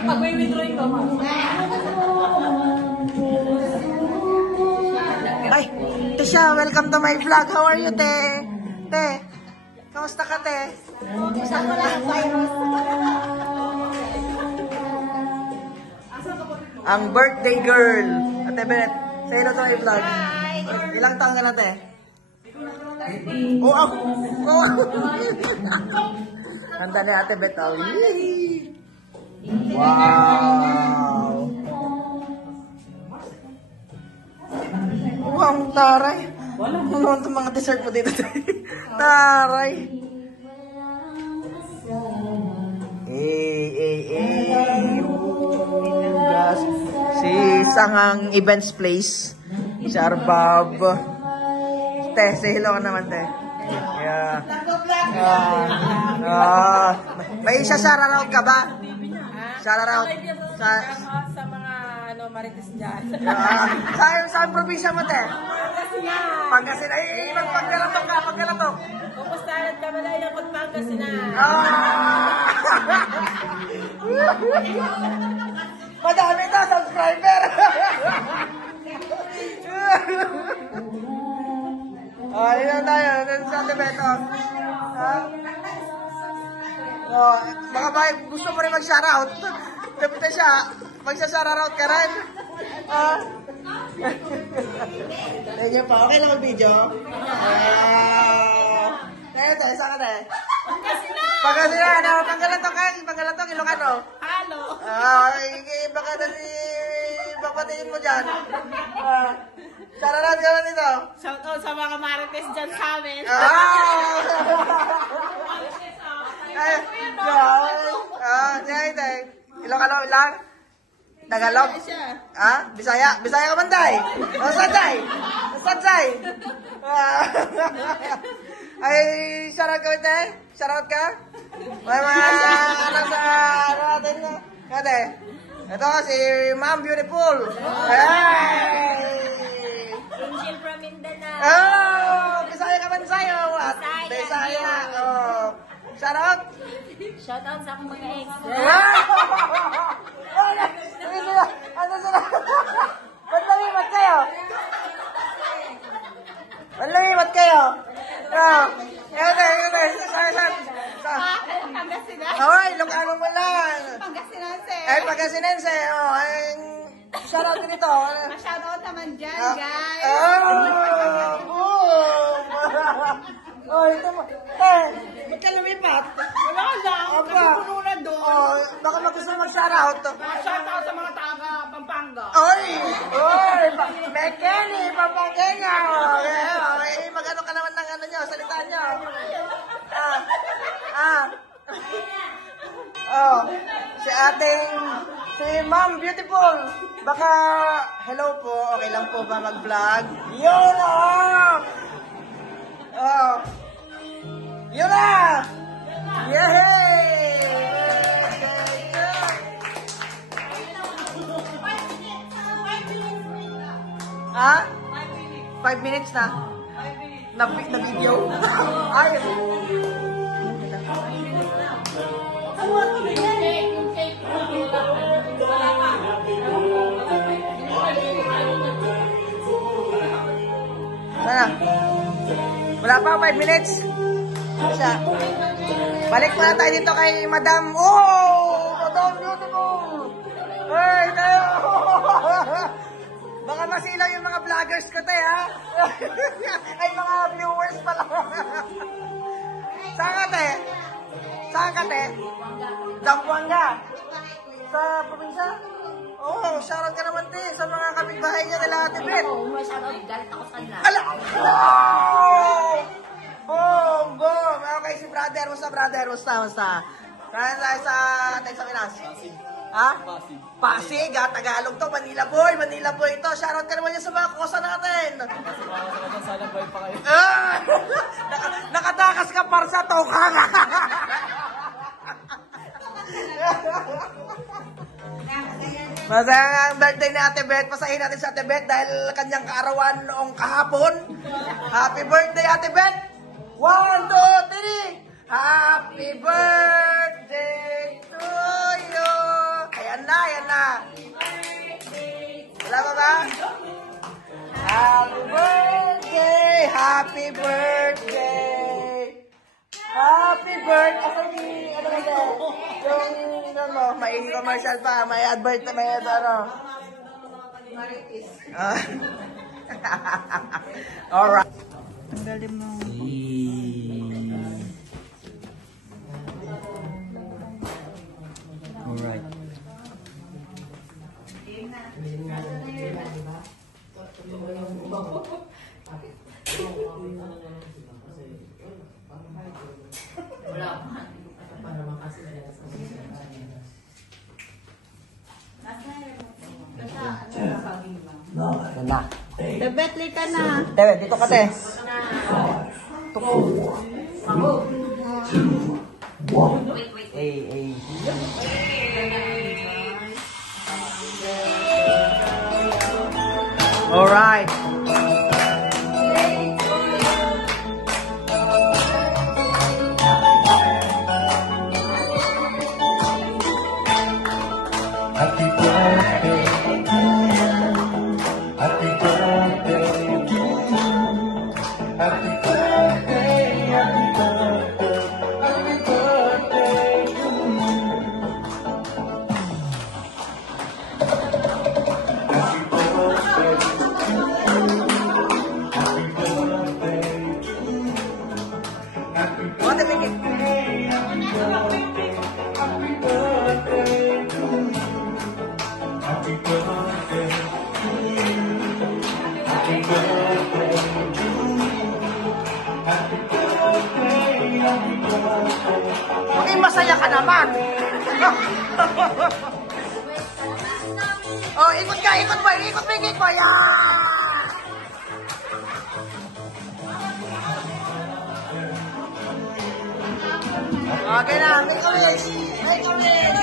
Pag-withdrawing ko, ma. Ay, Tisha, welcome to my vlog. How are you, te? Te, kamusta ka, te? Saan ko lang virus? Ang birthday girl. Ate Beth, say hello to my vlog. Ilang taon ka na, te? Oh, ako. Oh. Handa ni Ate Beth. Oh. Wow. Wow, taray. Ano naman itong mga dessert mo dito? Taray. Si Sangang Events Place. Si Arbab. Te, say hello ka naman, te. Yeah. May isa-shoutout ka ba? Shoutout sa mga marites dyan. Saan probinsya mo, te? Pangasinan. Ibang pagkalatok ka, pagkalatok. Kumustahan ka malaya kung Pangasinan. Madami na subscriber. Ayun na tayo. Sa Tibeto. Baka ba gusto mo rin mag-shoutout? Tapos siya, mag-shoutout ka rin. Thank you pa. Okay lang mag-video? Kaya tayo, saan ka tayo? Pangasinan. Pangalatok ka. Pangalatok, Ilocano. Halo. Baka na si... Bapatiin mo dyan. Shoutout ka na dito. Shoutout sa mga marites dyan sa amin. Ilocano lang? Tagalog? Bisaya? Bisaya ka man, day? O, saan, day? Saan, day? Ay, shoutout ka, day? Shoutout ka? May mga anak sa ano natin na? Kate, ito si Ma'am Beautiful. Hey! Angel from Mindanao. Oh, Bisaya ka man sa'yo. Bisaya. Oh. Shoutout? Shoutout sa akong mga ex. Ano sila? Ba't lumipat kayo? Ba't lumipat kayo? Pangasinan. Ay, Ilocano mo lang. Pangasinanse. Ay, Pangasinense. Shoutout ko dito. Shoutout naman dyan, guys. Oh, ito mo. Ba't ka lumipat? Wala lang. Apa? Puno na doon. Baka mag-gusto mag-shoutout. Shoutout sa mga taga Pampanga. Oy! Mekeni, Pampanga. Mag-ano ka naman ng ano nyo, salita nyo. Si Ma'am Beautiful. Baka, hello po, okay lang po ba mag-vlog? Yun! Yun na! Yay! 5 minutes na? Na-video? Ay! Sana? Wala pa, 5 minutes? Siya. Balik muna tayo dito kay Madam. Oh! Madam Beautiful! Hey, tayo! Baka masilaw yung mga vloggers ko tayo, ha? Ay, mga viewers pala. Saan ka, te? Saan ka, te? Zamboanga. Sa probinsya? Oh, shoutout ka naman, te. Sa mga kapitbahay niya nila, Ate Beth. Shoutout, galit ako sa kanila. Ala! Oh! Boom! Boom! Okay, si brother. Musta, brother? Musta? Kaya tayo sa Pinas. Ha? Pasig, Tagalog to. Manila boy to. Shoutout ka naman yan sa mga kosa natin. Sana buhay pa kayo. Nakatakas ka para sa tokang. Masaya ang birthday ni Ate Beth. Pasahin natin sa Ate Beth dahil kanyang kaarawan noong kahapon. Happy birthday, Ate Beth! 1, 2, 3! Happy birthday ano kasi, yung, ano, may commercial pa, may advert, may ano. Ah. Alright. Ang galing mo. Alright. Ganda. Betli ka na. Tewe, dito ka, te. Ay. Alright. Happy birthday to you. Happy birthday to you. Happy birthday, happy birthday, happy birthday to you. Happy birthday to you. Happy birthday to you. Happy What the minute? birthday, happy birthday, happy birthday to you. Happy birthday to you. Happy birthday to you. Happy birthday, happy birthday. Maging masaya ka naman. Oh, ikot ka, ikot boy, ikot boy. Yan! Okay na, make a wish. Make a wish.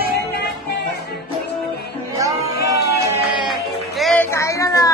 Yay! Okay, kain na na.